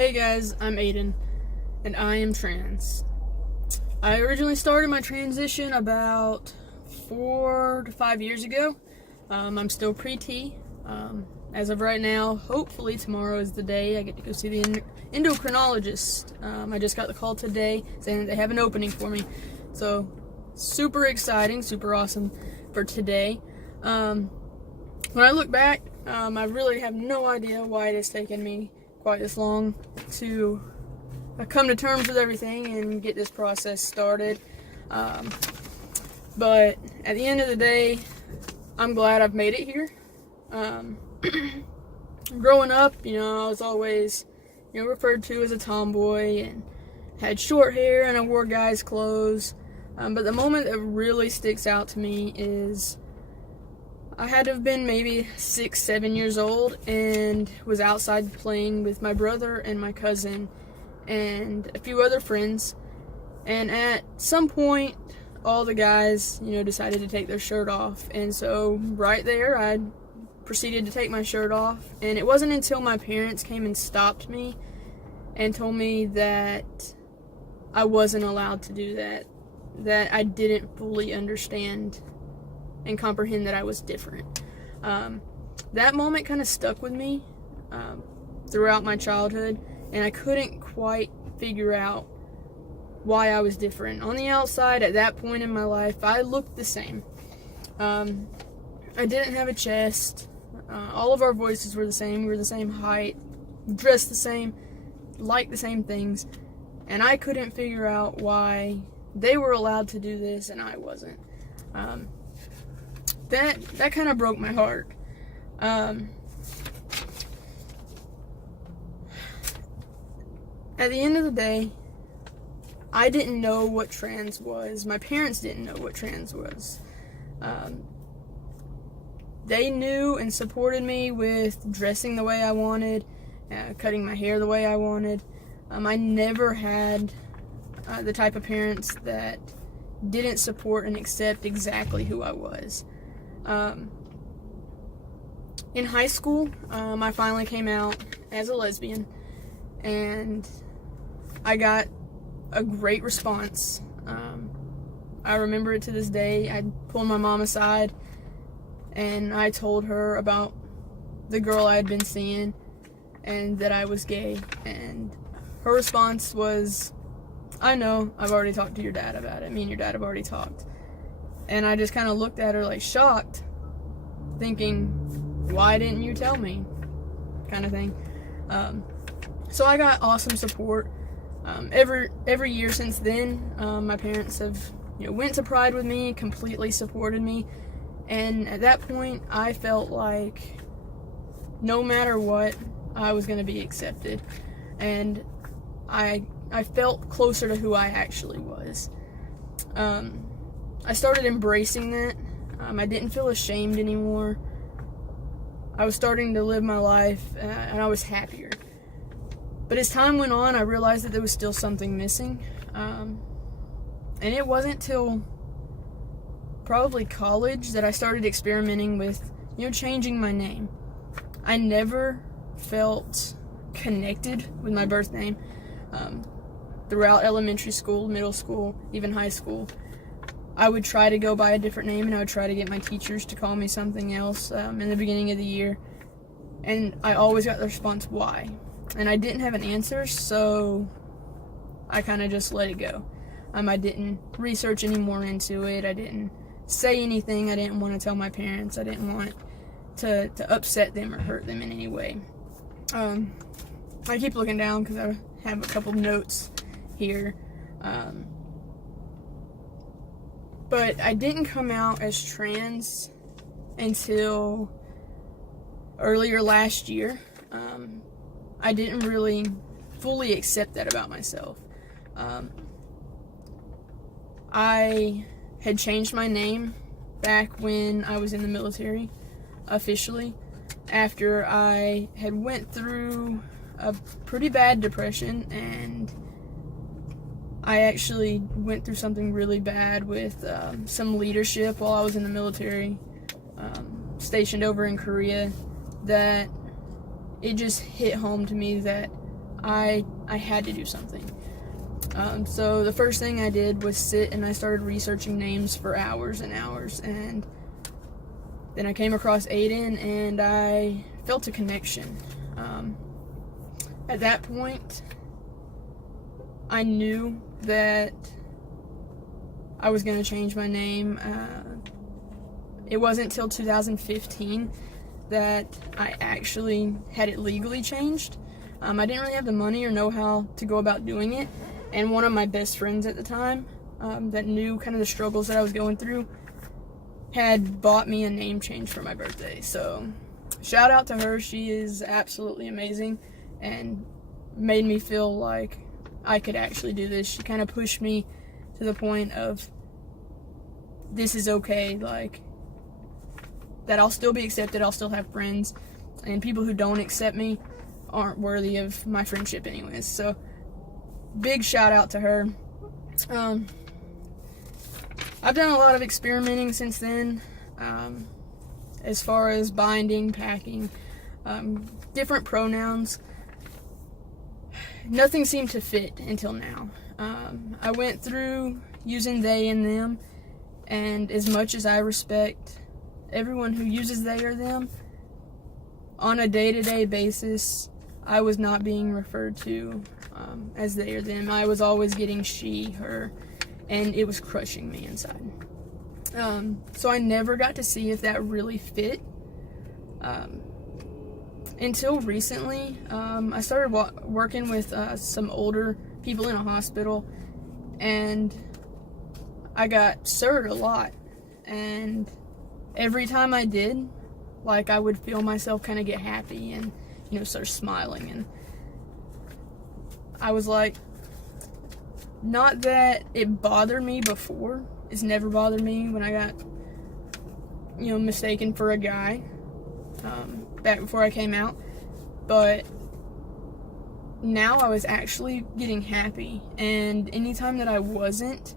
Hey guys, I'm Aiden, and I am trans. I originally started my transition about 4 to 5 years ago. I'm still pre-T. As of right now, hopefully tomorrow is the day I get to go see the endocrinologist. I just got the call today saying that they have an opening for me. So, super exciting, super awesome for today. When I look back, I really have no idea why it has taken me quite this long to come to terms with everything and get this process started. But at the end of the day, I'm glad I've made it here. Growing up, I was always, referred to as a tomboy and had short hair and I wore guys' clothes. But the moment that really sticks out to me is I had to have been maybe 6, 7 years old and was outside playing with my brother and my cousin and a few other friends. And at some point, all the guys, decided to take their shirt off. And so right there, I proceeded to take my shirt off. And it wasn't until my parents came and stopped me and told me that I wasn't allowed to do that, that I didn't fully understand and comprehend that I was different. That moment kind of stuck with me throughout my childhood, and I couldn't quite figure out why I was different. On the outside, at that point in my life, I looked the same. I didn't have a chest. All of our voices were the same. We were the same height, dressed the same, liked the same things, and I couldn't figure out why they were allowed to do this and I wasn't. That kind of broke my heart. At the end of the day, I didn't know what trans was. My parents didn't know what trans was. They knew and supported me with dressing the way I wanted, cutting my hair the way I wanted. I never had the type of parents that didn't support and accept exactly who I was. In high school, I finally came out as a lesbian, and I got a great response. I remember it to this day. I pulled my mom aside, and I told her about the girl I had been seeing, and that I was gay, and her response was, "I know, I've already talked to your dad about it. Me and your dad have already talked." And I just kind of looked at her like shocked, thinking, why didn't you tell me? Kind of thing. So I got awesome support. Every year since then, my parents have, went to Pride with me, completely supported me. And at that point, I felt like no matter what, I was going to be accepted. And I felt closer to who I actually was. I started embracing that. I didn't feel ashamed anymore. I was starting to live my life, and I was happier. But as time went on, I realized that there was still something missing. And it wasn't till probably college that I started experimenting with, changing my name. I never felt connected with my birth name. Throughout elementary school, middle school, even high school, I would try to go by a different name, and I would try to get my teachers to call me something else in the beginning of the year. And I always got the response, why? And I didn't have an answer, so I kind of just let it go. I didn't research any more into it. I didn't say anything. I didn't want to tell my parents. I didn't want to upset them or hurt them in any way. I keep looking down because I have a couple notes here. But I didn't come out as trans until earlier last year. I didn't really fully accept that about myself. I had changed my name back when I was in the military, officially, after I had went through a pretty bad depression, and I actually went through something really bad with some leadership while I was in the military, stationed over in Korea, that it just hit home to me that I had to do something. So the first thing I did was sit and I started researching names for hours and hours, and then I came across Aiden and I felt a connection. At that point, I knew that I was going to change my name. It wasn't until 2015 that I actually had it legally changed. I didn't really have the money or know how to go about doing it, and one of my best friends at the time that knew kind of the struggles that I was going through had bought me a name change for my birthday. So shout out to her. She is absolutely amazing and made me feel like I could actually do this. She kind of pushed me to the point of, this is okay, like, that I'll still be accepted, I'll still have friends, and people who don't accept me aren't worthy of my friendship anyways. So big shout out to her. I've done a lot of experimenting since then, as far as binding, packing, different pronouns. Nothing seemed to fit until now. I went through using they and them, and as much as I respect everyone who uses they or them, on a day-to-day basis, I was not being referred to as they or them. I was always getting she, her, and it was crushing me inside. So I never got to see if that really fit. Until recently, I started working with some older people in a hospital, and I got CERD a lot, and every time I did, like, I would feel myself kind of get happy and, start smiling, and I was like, not that it bothered me before, it's never bothered me when I got, mistaken for a guy, back before I came out, but now I was actually getting happy, and anytime that I wasn't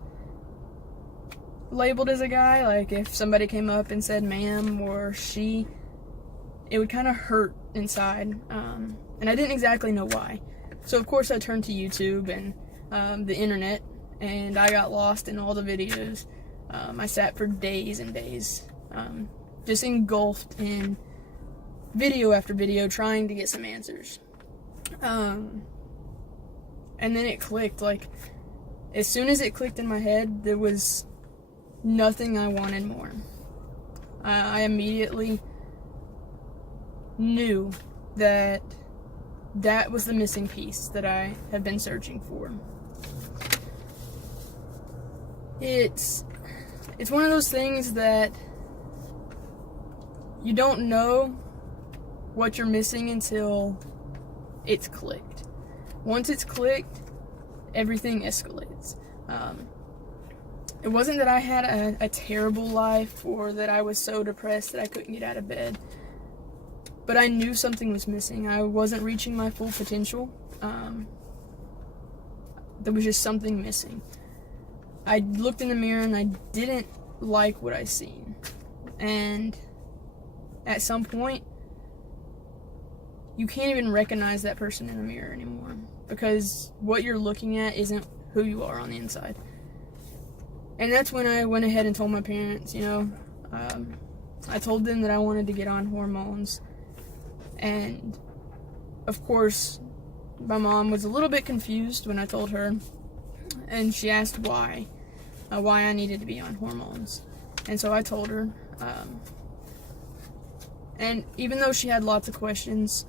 labeled as a guy, like if somebody came up and said ma'am or she, it would kind of hurt inside, and I didn't exactly know why. So of course I turned to YouTube and the internet, and I got lost in all the videos. I sat for days and days, just engulfed in video after video trying to get some answers. And then it clicked. Like, as soon as it clicked in my head, there was nothing I wanted more. I immediately knew that that was the missing piece that I had been searching for. It's one of those things that you don't know what you're missing until it's clicked. Once it's clicked, everything escalates. It wasn't that I had a terrible life or that I was so depressed that I couldn't get out of bed, but I knew something was missing. I wasn't reaching my full potential. There was just something missing. I looked in the mirror and I didn't like what I seen. And at some point, you can't even recognize that person in the mirror anymore, because what you're looking at isn't who you are on the inside. And that's when I went ahead and told my parents, I told them that I wanted to get on hormones. And of course, my mom was a little bit confused when I told her, and she asked why I needed to be on hormones. And so I told her, and even though she had lots of questions,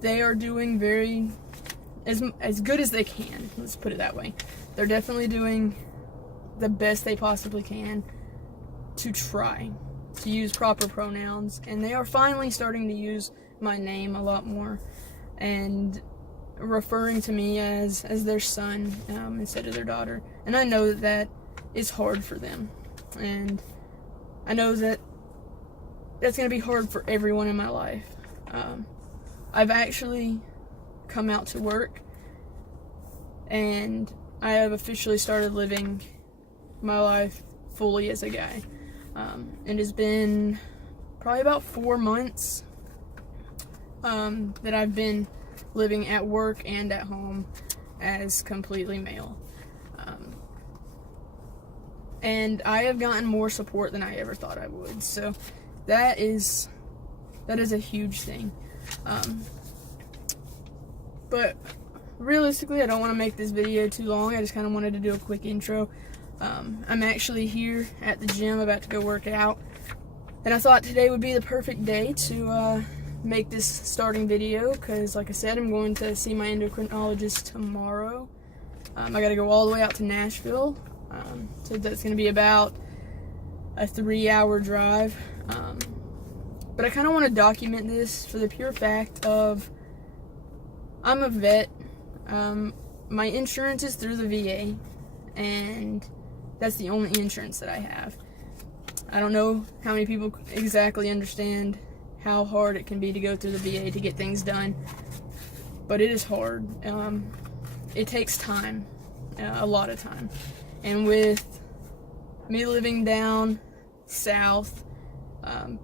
they are doing as good as they can, let's put it that way. They're definitely doing the best they possibly can to try to use proper pronouns, and they are finally starting to use my name a lot more and referring to me as their son instead of their daughter. And I know that is hard for them, and I know that that's going to be hard for everyone in my life. I've actually come out to work, and I have officially started living my life fully as a guy. It has been probably about 4 months that I've been living at work and at home as completely male. And I have gotten more support than I ever thought I would. So that is a huge thing. But realistically, I don't want to make this video too long. I just kind of wanted to do a quick intro. I'm actually here at the gym about to go work out. And I thought today would be the perfect day to make this starting video because, like I said, I'm going to see my endocrinologist tomorrow. I got to go all the way out to Nashville. So that's going to be about a 3-hour drive. But I kind of want to document this for the pure fact of I'm a vet. My insurance is through the VA, and that's the only insurance that I have. I don't know how many people exactly understand how hard it can be to go through the VA to get things done, but it is hard. It takes time, a lot of time. And with me living down south,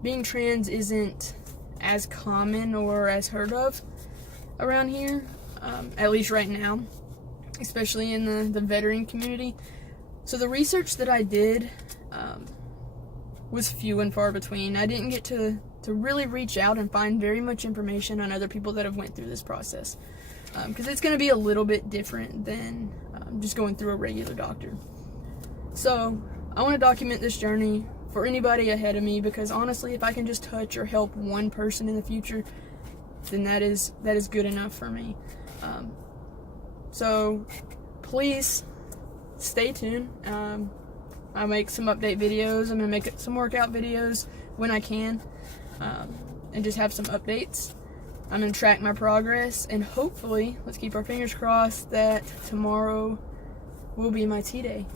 being trans isn't as common or as heard of around here, at least right now, especially in the veteran community. So the research that I did was few and far between. I didn't get to really reach out and find very much information on other people that have went through this process, because it's going to be a little bit different than just going through a regular doctor. So I want to document this journey for anybody ahead of me, because honestly, if I can just touch or help one person in the future, then that is good enough for me. So please stay tuned. I'll make some update videos. I'm going to make some workout videos when I can, and just have some updates. I'm going to track my progress, and hopefully, let's keep our fingers crossed that tomorrow will be my T-Day.